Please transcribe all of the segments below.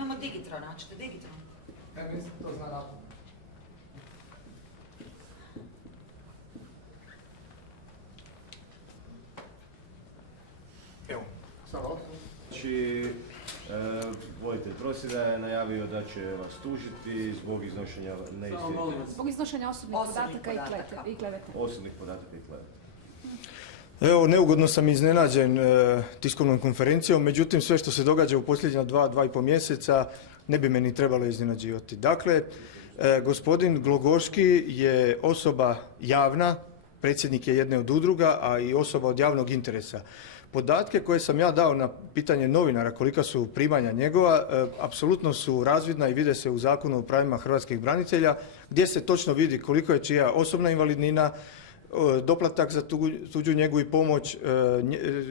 imamo Digitron, a ćete Digitron? Mislim, to zna napamet. Evo, sad ovdje. Znači, voditelj prosvjeda je najavio da će vas tužiti zbog iznošenja neistinitih Zbog iznošenja osobnih podataka i klevete. osobnih podataka i kleveta. Evo, neugodno sam iznenađen tiskovnom konferencijom, međutim sve što se događa u posljednja 2,5 mjeseca ne bi me ni trebalo iznenađivati. Dakle, gospodin Glogoški je osoba javna, predsjednik je jedne od udruga, a i osoba od javnog interesa. Podatke koje sam ja dao na pitanje novinara kolika su primanja njegova, apsolutno su razvidna i vide se u Zakonu o pravima hrvatskih branitelja, gdje se točno vidi koliko je čija osobna invalidnina, doplatak za tuđu njegu i pomoć,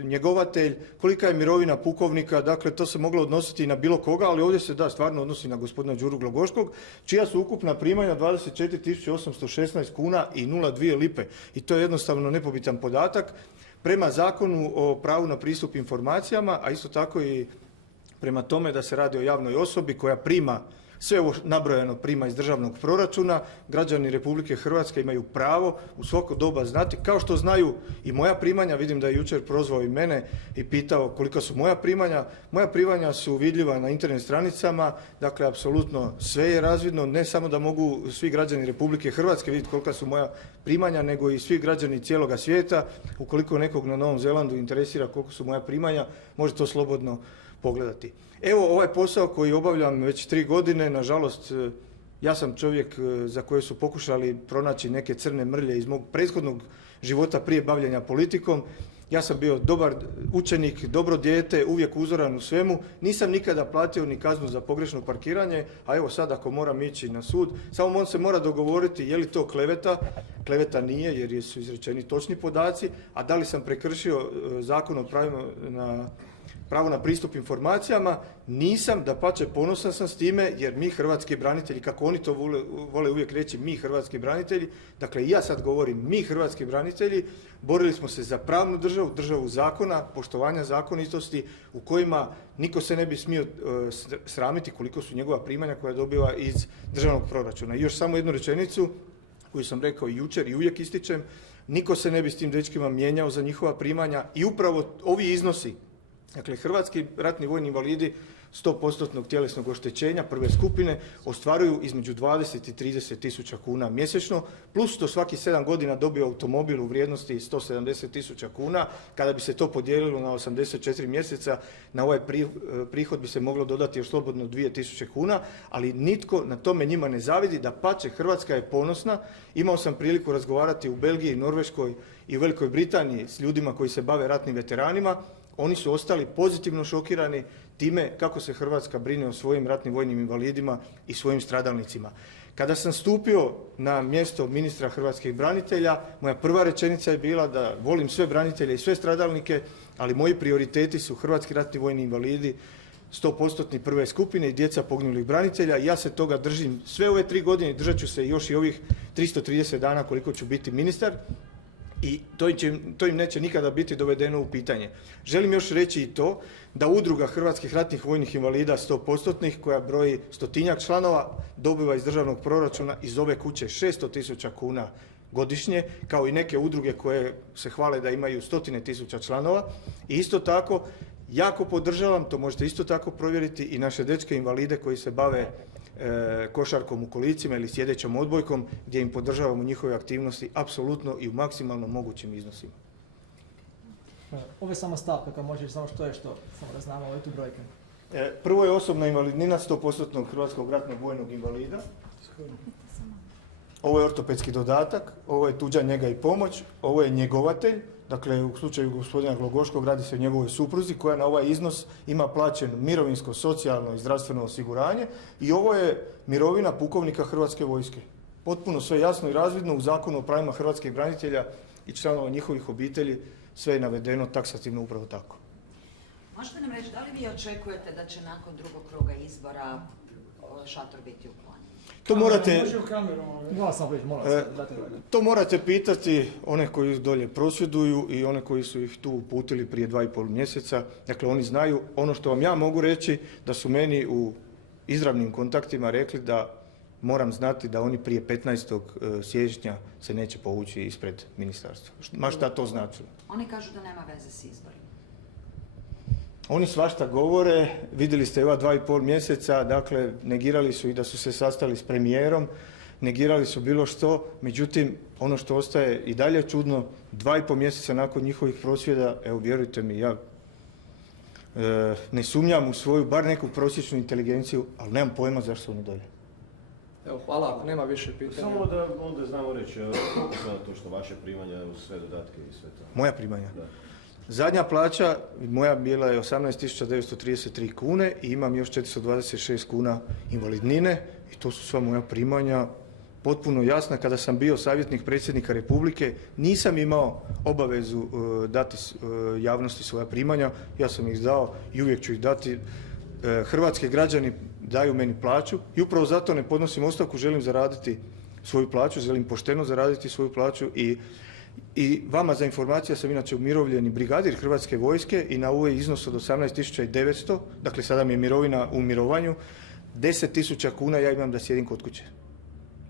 njegovatelj, kolika je mirovina pukovnika, dakle to se moglo odnositi i na bilo koga, ali ovdje se da stvarno odnosi na gospodina Đuru Glogoškog, čija su ukupna primanja 24.816 kuna i 0,2 lipe. I to je jednostavno nepobitan podatak. Prema Zakonu o pravu na pristup informacijama, a isto tako i prema tome da se radi o javnoj osobi koja prima, sve ovo nabrojano prima iz državnog proračuna, građani Republike Hrvatske imaju pravo u svako doba znati, kao što znaju i moja primanja, vidim da je jučer prozvao i mene i pitao kolika su moja primanja. Moja primanja su vidljiva na internet stranicama, dakle apsolutno sve je razvidno, ne samo da mogu svi građani Republike Hrvatske vidjeti kolika su moja primanja, nego i svi građani cijeloga svijeta. Ukoliko nekog na Novom Zelandu interesira koliko su moja primanja, može to slobodno pogledati. Evo ovaj posao koji obavljam već 3 godine, nažalost ja sam čovjek za koje su pokušali pronaći neke crne mrlje iz mog prethodnog života prije bavljenja politikom. Ja sam bio dobar učenik, dobro dijete, uvijek uzoran u svemu. Nisam nikada platio ni kaznu za pogrešno parkiranje, a evo sad ako moram ići na sud, samo on se mora dogovoriti je li to kleveta. Kleveta nije jer su izrečeni točni podaci, a da li sam prekršio Zakon o pravo na pristup informacijama, nisam, dapače ponosan sam s time, jer mi hrvatski branitelji, kako oni to vole uvijek reći, mi hrvatski branitelji, dakle ja sad govorim mi hrvatski branitelji, borili smo se za pravnu državu, državu zakona, poštovanja zakonitosti, u kojima niko se ne bi smio sramiti koliko su njegova primanja koja dobiva iz državnog proračuna. I još samo jednu rečenicu koju sam rekao i jučer i uvijek ističem, niko se ne bi s tim dečkima mijenjao za njihova primanja i upravo ovi iznosi. Dakle, hrvatski ratni vojni invalidi 100% tjelesnog oštećenja prve skupine ostvaruju između 20 i 30 tisuća kuna mjesečno, plus što svaki 7 godina dobiju automobil u vrijednosti 170 tisuća kuna. Kada bi se to podijelilo na 84 mjeseca, na ovaj prihod bi se moglo dodati još slobodno 2000 kuna, ali nitko na tome njima ne zavidi, dapače Hrvatska je ponosna. Imao sam priliku razgovarati u Belgiji, Norveškoj i u Velikoj Britaniji s ljudima koji se bave ratnim veteranima. Oni su ostali pozitivno šokirani time kako se Hrvatska brine o svojim ratnim vojnim invalidima i svojim stradalnicima. Kada sam stupio na mjesto ministra hrvatskih branitelja, moja prva rečenica je bila da volim sve branitelje i sve stradalnike, ali moji prioriteti su hrvatski ratni vojni invalidi, 100% prve skupine i djeca poginulih branitelja. Ja se toga držim sve ove 3 godine, držat ću se još i ovih 330 dana koliko ću biti ministar. I to im neće nikada biti dovedeno u pitanje. Želim još reći i to da udruga hrvatskih ratnih vojnih invalida 100% koja broji 100-tinjak članova dobiva iz državnog proračuna iz ove kuće 600 tisuća kuna godišnje, kao i neke udruge koje se hvale da imaju 100.000 članova. I isto tako jako podržavam, to možete isto tako provjeriti, i naše dečke invalide koji se bave košarkom u kolicima ili sjedećom odbojkom, gdje im podržavamo njihove aktivnosti apsolutno i u maksimalno mogućim iznosima. Ovo je samo stavka, kao možeš samo što je što, samo da znamo ove tu brojke. Prvo je osobna invalidnina 100% hrvatskog ratnog vojnog invalida. Ovo je ortopedski dodatak, ovo je tuđa njega i pomoć, ovo je njegovatelj. Dakle, u slučaju gospodina Glogoškog radi se o njegovoj supruzi koja na ovaj iznos ima plaćeno mirovinsko, socijalno i zdravstveno osiguranje i ovo je mirovina pukovnika Hrvatske vojske. Potpuno sve jasno i razvidno u Zakonu o pravima hrvatskih branitelja i članova njihovih obitelji, sve je navedeno taksativno upravo tako. Možete nam reći, da li vi očekujete da će nakon drugog kruga izbora šator biti uklonjen? To morate pitati one koji dolje prosvjeduju i one koji su ih tu uputili prije 2,5 mjeseca. Dakle, oni znaju. Ono što vam ja mogu reći da su meni u izravnim kontaktima rekli da moram znati da oni prije 15. siječnja se neće povući ispred ministarstva. Ma šta to značilo? Oni kažu da nema veze s izborima. Oni svašta govore, vidjeli ste ova 2,5 mjeseca, dakle negirali su i da su se sastali s premijerom, negirali su bilo što, međutim ono što ostaje i dalje čudno, 2,5 mjeseca nakon njihovih prosvjeda, evo vjerujte mi, ja ne sumnjam u svoju, bar neku prosječnu inteligenciju, ali nemam pojma zašto su oni dolje. Evo, hvala, ako nema više pitanja. Samo da onda znamo reći, koliko su to što vaše primanja uz sve dodatke i sve to? Moja primanja? Da. Zadnja plaća moja bila je 18.933 kune i imam još 426 kuna invalidnine i to su sva moja primanja potpuno jasna. Kada sam bio savjetnik predsjednika Republike nisam imao obavezu dati javnosti svoja primanja, ja sam ih dao i uvijek ću ih dati. Hrvatski građani daju meni plaću i upravo zato ne podnosim ostavku, želim zaraditi svoju plaću, želim pošteno zaraditi svoju plaću i vama za informaciju, ja sam inače umirovljeni brigadir Hrvatske vojske i na ovaj iznos od 18.900, dakle sada mi je mirovina u mirovanju, 10.000 kuna ja imam da sjedim kod kuće.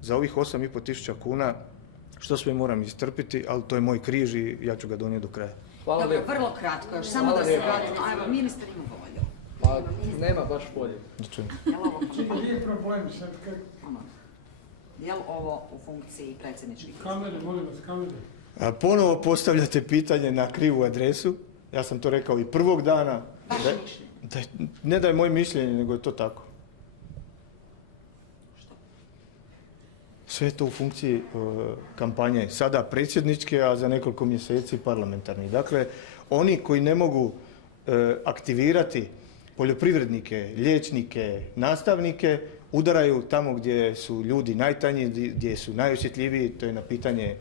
Za ovih 8.500 kuna što sve moram istrpiti, ali to je moj križ i ja ću ga donijeti do kraja. Hvala Dobro, lijepo. vrlo kratko još, samo Hvala da se lijepo. vratimo. Evo, ministar ima volju. Pa, nema baš bolje. Da čujem. Nije problem sad Je li ovo u funkciji predsjedničkih? kamere, molim vas, kamere. Ponovo postavljate pitanje na krivu adresu. Ja sam to rekao i prvog dana. Vaše mišljenje? Ne da je moje mišljenje, nego je to tako. Što? Sve je to u funkciji kampanje. Sada predsjedničke, a za nekoliko mjeseci parlamentarni. Dakle, oni koji ne mogu aktivirati poljoprivrednike, liječnike, nastavnike, udaraju tamo gdje su ljudi najtanji, gdje su najosjetljiviji, to je na pitanje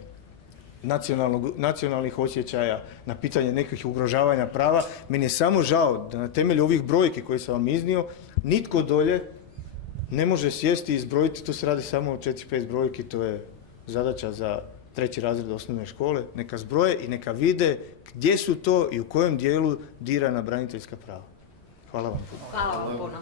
nacionalnih osjećaja, na pitanje nekih ugrožavanja prava. Meni je samo žao da na temelju ovih brojki koje sam vam iznio, nitko dolje ne može sjesti i izbrojiti, tu se radi samo o 4-5 brojki, to je zadaća za 3. razred osnovne škole, neka zbroje i neka vide gdje su to i u kojem dijelu dirana braniteljska prava. Hvala vam puno. Hvala vam puno.